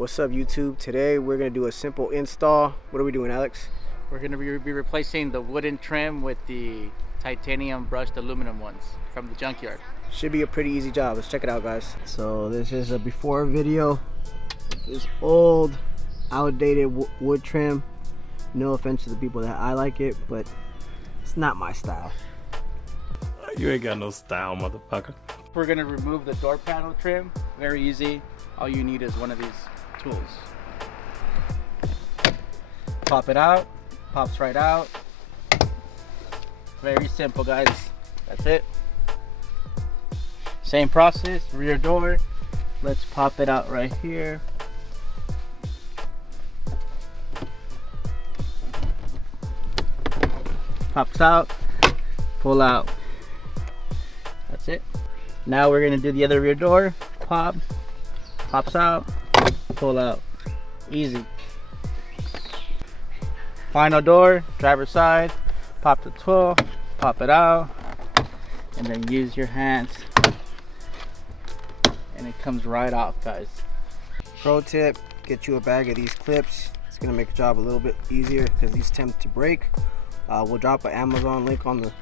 What's up, YouTube? Today we're gonna do a simple install. What are we doing, Alex? We're gonna be replacing the wooden trim with the titanium brushed aluminum ones from the junkyard. Should be a pretty easy job. Let's check it out, guys. So this is a before video. This old, outdated wood trim. No offense to the people that I like it, but it's not my style. You ain't got no style, motherfucker. We're gonna remove the door panel trim. Very easy. All you need is one of these tools. Pop it out. Pops right out. Very simple, guys. That's it. Same process, rear door. Let's pop it out right here. Pops out, pull out. That's it. Now we're gonna do the other rear door. Pop, pops out, pull out. Easy. Final door, driver's side. Pop the tool, pop it out, and then use your hands. And it comes right off, guys. Pro tip, get you a bag of these clips. It's gonna make the job a little bit easier because these tend to break. We'll drop an Amazon link on the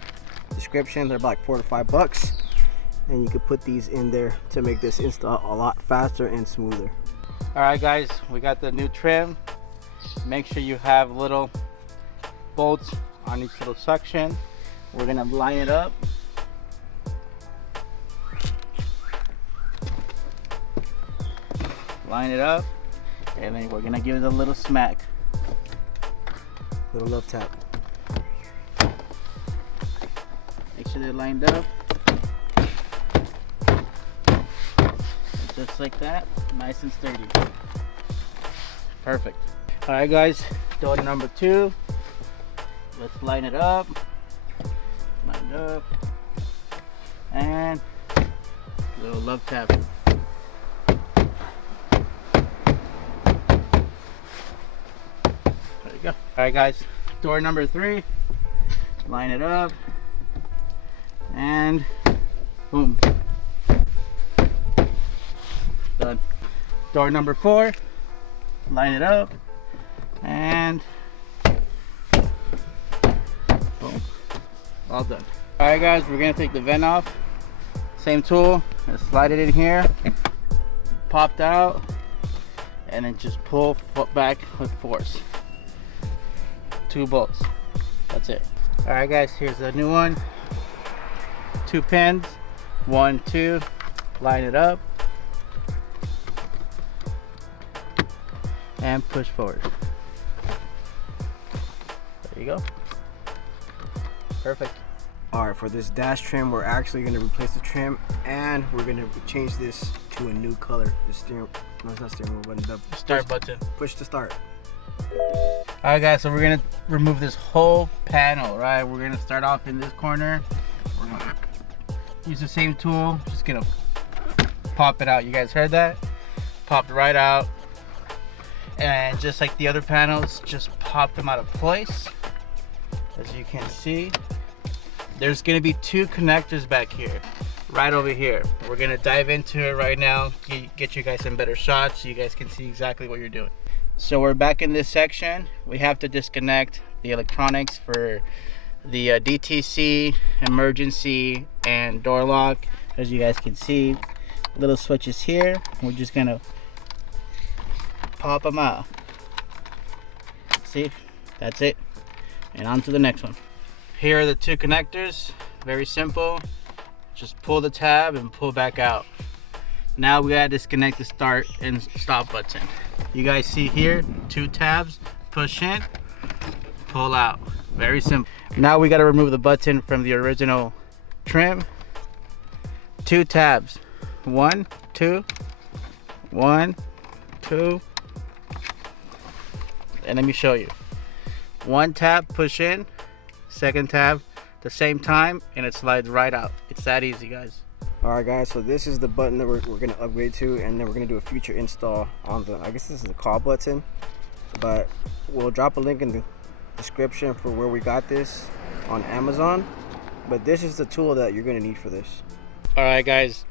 description. They're about like $4 to $5, and you can put these in there to make this install a lot faster and smoother. All right, guys, we got the new trim. Make sure you have little bolts on each little section. We're gonna line it up. Line it up, and then we're gonna give it a little smack. Little love tap. Make sure they're lined up. Just like that, nice and sturdy. Perfect. All right, guys, door number 2. Let's line it up. Line up. And a little love tap. There you go. All right, guys, door number 3. Line it up. And boom. Done. Door number 4. Line it up. And boom. All done. Alright, guys, we're gonna take the vent off. Same tool, and slide it in here. Popped out, and then just pull foot back with force. 2 bolts. That's it. Alright, guys, here's the new one. 2 pins. 1, 2. Line it up. And push forward. There you go. Perfect. Alright, for this dash trim, we're actually going to replace the trim, and we're going to change this to a new color. The steering, no, it's not steering wheel button. The Start button. Push to start. Alright, guys, so we're gonna remove this whole panel, right? We're gonna start off in this corner. We're gonna use the same tool, just gonna pop it out. You guys heard that? Popped right out. And just like the other panels, just pop them out of place. As you can see, there's gonna be 2 connectors back here, right over here. We're gonna dive into it right now, get you guys some better shots so you guys can see exactly what you're doing. So we're back in this section. We have to disconnect the electronics for the DTC, emergency, and door lock. As you guys can see, little switches here. We're just gonna pop them out. See, that's it. And on to the next one. Here are the 2 connectors. Very simple. Just pull the tab and pull back out. Now we gotta disconnect the start and stop button. You guys see here, 2 tabs. Push in, pull out. Very simple. Now we gotta remove the button from the original trim. 2 tabs. 1, 2. 1, 2. And let me show you. 1 tab, push in. 2nd tab, the same time, and it slides right out. It's that easy, guys. Alright, guys, so this is the button that we're going to upgrade to, and then we're going to do a future install on the, I guess this is the call button, but we'll drop a link in the description for where we got this on Amazon. But this is the tool that you're going to need for this. All right, guys,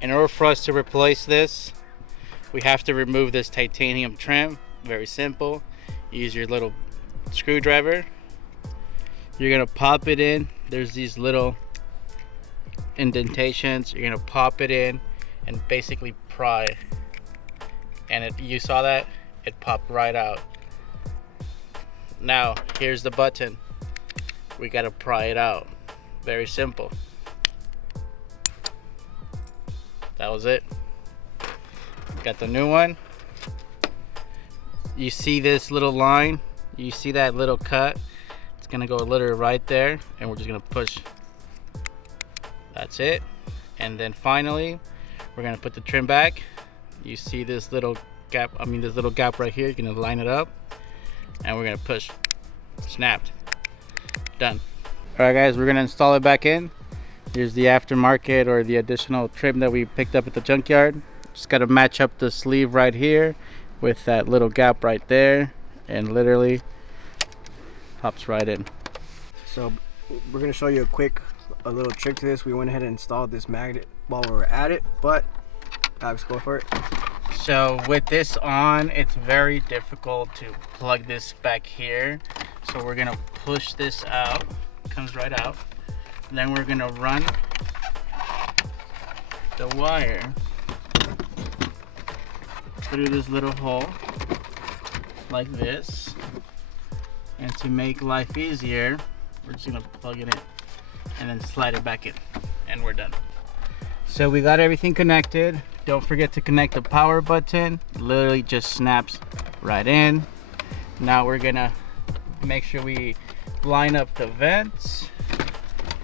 in order for us to replace this, we have to remove this titanium trim. Very simple. Use your little screwdriver. You're gonna pop it in. There's these little indentations. You're gonna pop it in and basically pry. And you saw that? It popped right out. Now, here's the button. We gotta pry it out. Very simple. That was it. Got the new one. You see this little line? You see that little cut? It's gonna go literally right there, and we're just gonna push. That's it. And then finally, we're gonna put the trim back. You see this little gap, this little gap right here. You're gonna line it up, and we're gonna push. Snapped. Done. All right, guys, we're gonna install it back in. Here's the aftermarket or the additional trim that we picked up at the junkyard. Just gotta match up the sleeve right here with that little gap right there, and literally pops right in. So we're gonna show you a little trick to this. We went ahead and installed this magnet while we were at it, but Alex, go for it. So with this on, it's very difficult to plug this back here. So we're gonna push this out. It comes right out. Then we're gonna run the wire through this little hole like this. And to make life easier, we're just gonna plug it in and then slide it back in, and we're done. So we got everything connected. Don't forget to connect the power button. It literally just snaps right in. Now we're gonna make sure we line up the vents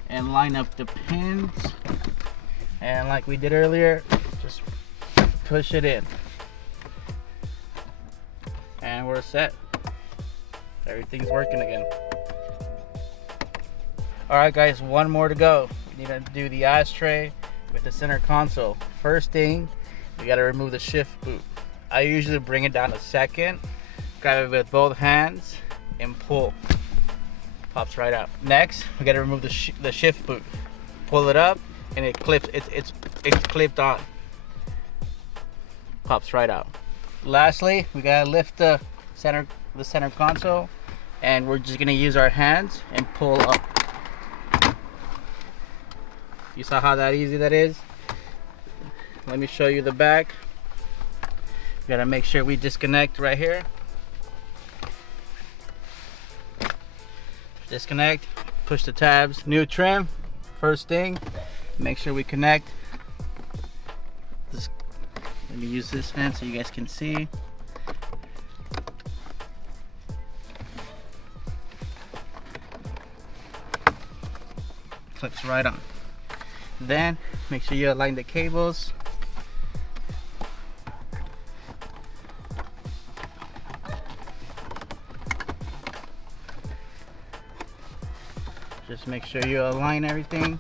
and line up the pins, and like we did earlier, just push it in and we're set. Everything's working again. All right, guys, one more to go. We need to do the ashtray with the center console. First thing, we got to remove the shift boot. I usually bring it down a second, grab it with both hands and pull. Pops right out. Next, we got to remove the shift boot. Pull it up and it clips. It's clipped on. Pops right out. Lastly, we got to lift the center console, and we're just gonna use our hands and pull up. You saw how that easy that is? Let me show you the back. We gotta make sure we disconnect right here. Disconnect, push the tabs. New trim, first thing, make sure we connect. Let me use this hand so you guys can see. Clips right on. Then make sure you align the cables. Just make sure you align everything,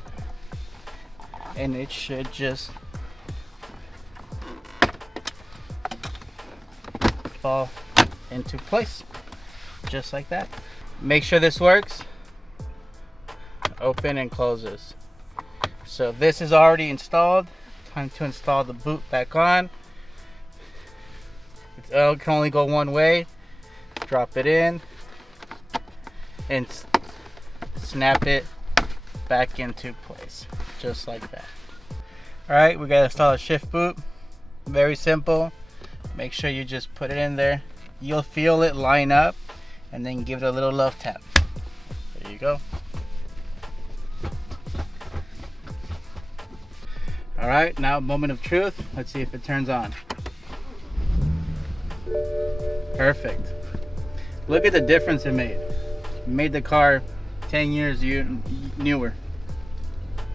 and it should just fall into place just like that. Make sure this works. Open and close this. So this is already installed. Time to install the boot back on. It can only go one way. Drop it in and snap it back into place just like that. All right, we gotta install a shift boot. Very simple. Make sure you just put it in there. You'll feel it line up, and then give it a little love tap. There you go. All right, now moment of truth. Let's see if it turns on. Perfect. Look at the difference it made. It made the car 10 years newer.